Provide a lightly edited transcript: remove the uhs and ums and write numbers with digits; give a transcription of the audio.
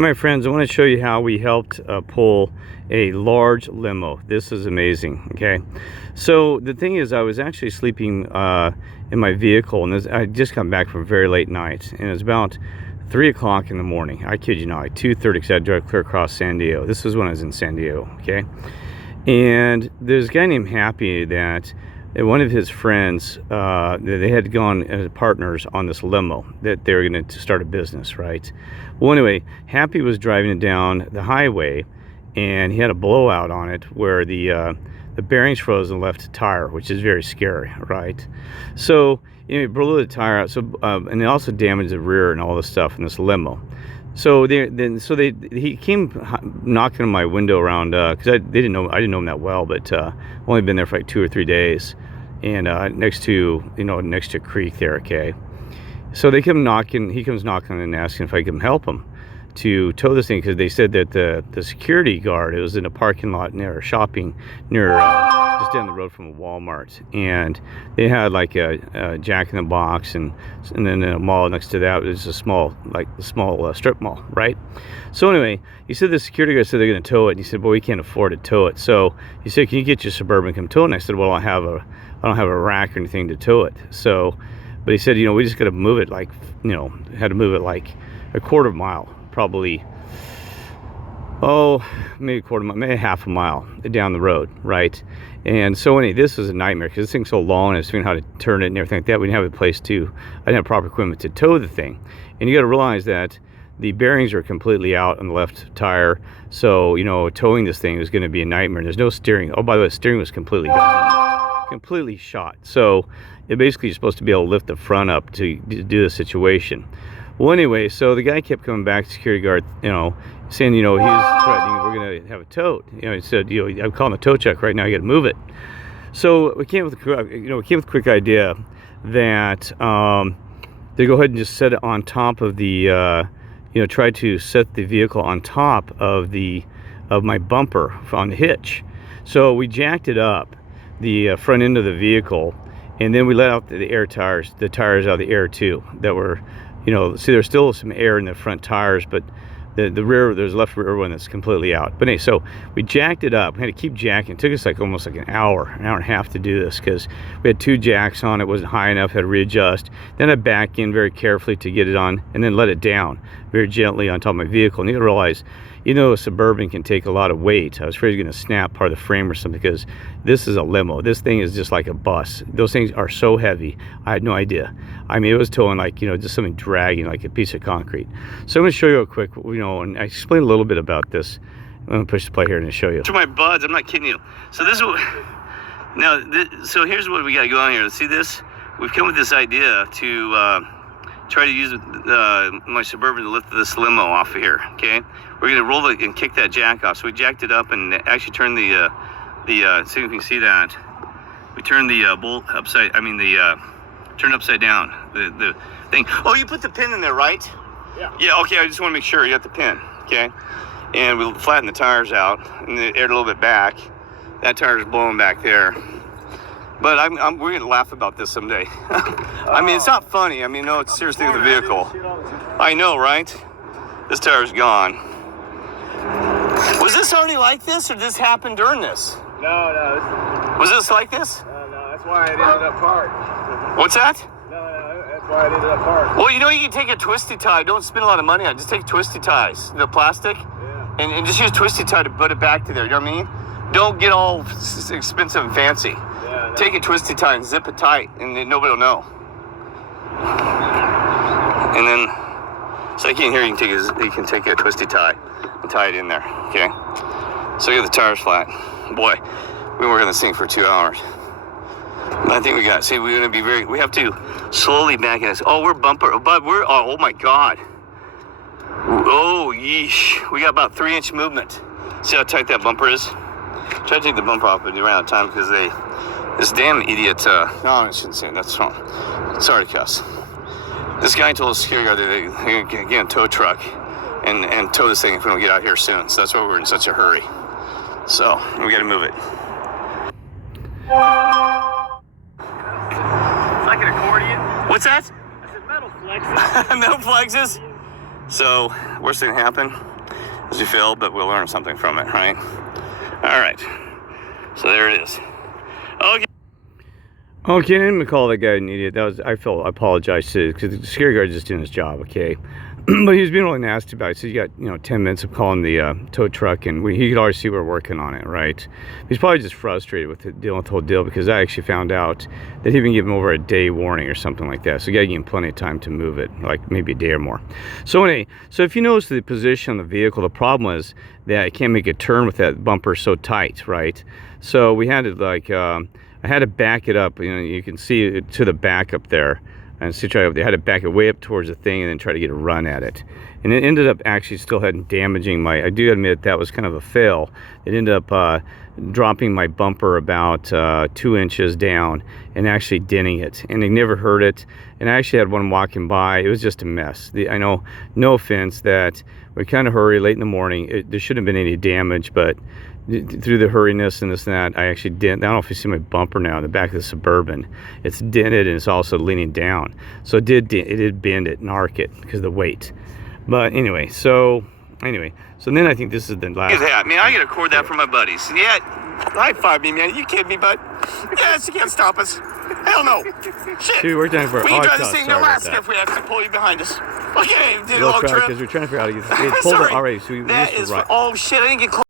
My friends, I want to show you how we helped pull a large limo. This is amazing. Okay, so the thing is, I was actually sleeping in my vehicle, and I just come back from a very late night, and it was about 3 o'clock in the morning. I kid you not, like 2:30, because I drove clear across San Diego. This was when I was in San Diego. Okay, and there's a guy named Happy that one of his friends, they had gone as partners on this limo that they were going to start a business, right? Well, anyway, Happy was driving it down the highway, and he had a blowout on it where the bearings froze on the left tire, which is very scary, right? So it blew the tire out. So and it also damaged the rear and all this stuff in this limo. So he came knocking on my window around because I didn't know him that well, but only been there for like 2 or 3 days, and next to a creek there. Okay, so they come knocking. He comes knocking and asking if I can help him to tow this thing, because they said that the security guard, it was in a parking lot near a shopping near just down the road from a Walmart, and they had like a Jack in the Box, and then in a mall next to that was a small strip mall, right? So anyway, he said the security guard said they're going to tow it, and he said, "Boy, we can't afford to tow it." So he said, "Can you get your Suburban come tow it?" And I said, "Well, I don't have a rack or anything to tow it." So, but he said, we just got to move it like had to move it like a quarter mile, probably, maybe a quarter mile, maybe half a mile down the road, right? And so anyway, this was a nightmare because this thing's so long, and I was figuring how to turn it and everything like that. We didn't have a place I didn't have proper equipment to tow the thing. And you got to realize that the bearings are completely out on the left tire, so towing this thing is going to be a nightmare. There's no steering. Oh, by the way, the steering was completely gone, completely shot. So it basically, you're supposed to be able to lift the front up to do the situation. Well, anyway, so the guy kept coming back, security guard, saying, he was threatening, we're going to have it towed. He said, I'm calling the tow truck right now, you got to move it. So we came with a quick idea that they go ahead and just set it on top of the, try to set the vehicle on top of my bumper on the hitch. So we jacked it up, the front end of the vehicle, and then we let out the tires out of the air too, that were, see, there's still some air in the front tires, but the rear, there's left rear one that's completely out. But anyway, so we jacked it up. We had to keep jacking. It took us almost like an hour and a half to do this, because we had 2 jacks on. It wasn't high enough, had to readjust. Then I back in very carefully to get it on, and then let it down very gently on top of my vehicle. And you gotta realize, a Suburban can take a lot of weight. I was afraid it was going to snap part of the frame or something, because this is a limo. This thing is just like a bus. Those things are so heavy. I had no idea. I mean, it was towing like, just something dragging like a piece of concrete. So I'm going to show you real quick, and I explained a little bit about this. I'm going to push the play here and show you. To my buds, I'm not kidding you. So this is what, so here's what we got going on here. See this? We've come with this idea to try to use my Suburban to lift this limo off of here. Okay, we're gonna roll it and kick that jack off. So we jacked it up and actually turned the see if you can see that. We turned the bolt upside. Turned upside down. The thing. Oh, you put the pin in there, right? Yeah. Yeah. Okay. I just want to make sure you got the pin. Okay. And we flattened the tires out and they aired a little bit back. That tire's blowing back there. But we're gonna laugh about this someday. I mean, it's not funny. No, it's a serious thing with the vehicle. I know, right? This tire's gone. Was this already like this, or did this happen during this? No. Was this like this? No, that's why it ended up parked. What's that? No, that's why it ended up parked. Well, you can take a twisty tie. Don't spend a lot of money on it. Just take twisty ties, the plastic, and just use twisty tie to put it back to there. You know what I mean? Don't get all expensive and fancy. Yeah, take a twisty tie and zip it tight, and then nobody will know. And then, so like in here, you can take a twisty tie and tie it in there. Okay. So you get the tires flat. Boy, we worked on this thing for 2 hours. I think we got. See, we're gonna be we have to slowly back in. Oh, we're bumper, but oh my God. Oh, yeesh. We got about 3-inch movement. See how tight that bumper is? Try to take the bumper off, but they ran out of time because this damn idiot, no, I shouldn't say it, that's wrong. Sorry to cuss. This guy told the security guard that they're going to get a tow truck and tow this thing if we don't get out here soon. So that's why we're in such a hurry. So, we got to move it. It's like an accordion. What's that? I said metal flexes. Metal flexes? So, worst thing that happened is we failed, but we'll learn something from it, right? All right. So there it is. Okay. Okay, I didn't call that guy an idiot. I apologized to, because the security guard just doing his job, okay? But he was being really nasty about it. So you got, 10 minutes of calling the tow truck, and he could already see we're working on it, right? He's probably just frustrated with dealing with the whole deal, because I actually found out that he'd been given over a day warning or something like that. So you got to give him plenty of time to move it, like maybe a day or more. So anyway, so if you notice the position on the vehicle, the problem is that I can't make a turn with that bumper so tight, right? So we had to I had to back it up. You can see it to the back up there. And so they had to back it way up towards the thing and then try to get a run at it. And it ended up actually still damaging I do admit that was kind of a fail. It ended up dropping my bumper about 2 inches down and actually denting it. And it never hurt it. And I actually had one walking by. It was just a mess. I know, no offense, that we kind of hurried late in the morning. There shouldn't have been any damage, but through the hurriness and this and that, I actually dent. I don't know if you see my bumper now in the back of the Suburban. It's dented and it's also leaning down. So it did bend it and arc it because of the weight. But anyway, so then I think this is the last. Look at that, man! I gotta record that for my buddies. Yeah, high five me, man. You kidding me, bud? Yes, you can't stop us. Hell no. Shit. Dude, we're trying for. We can drive this thing to Alaska if we have to pull you behind us. Okay, did a long trip. Because we're trying to figure out how to get. It pulled it already. So we that is. Oh shit! I didn't get close.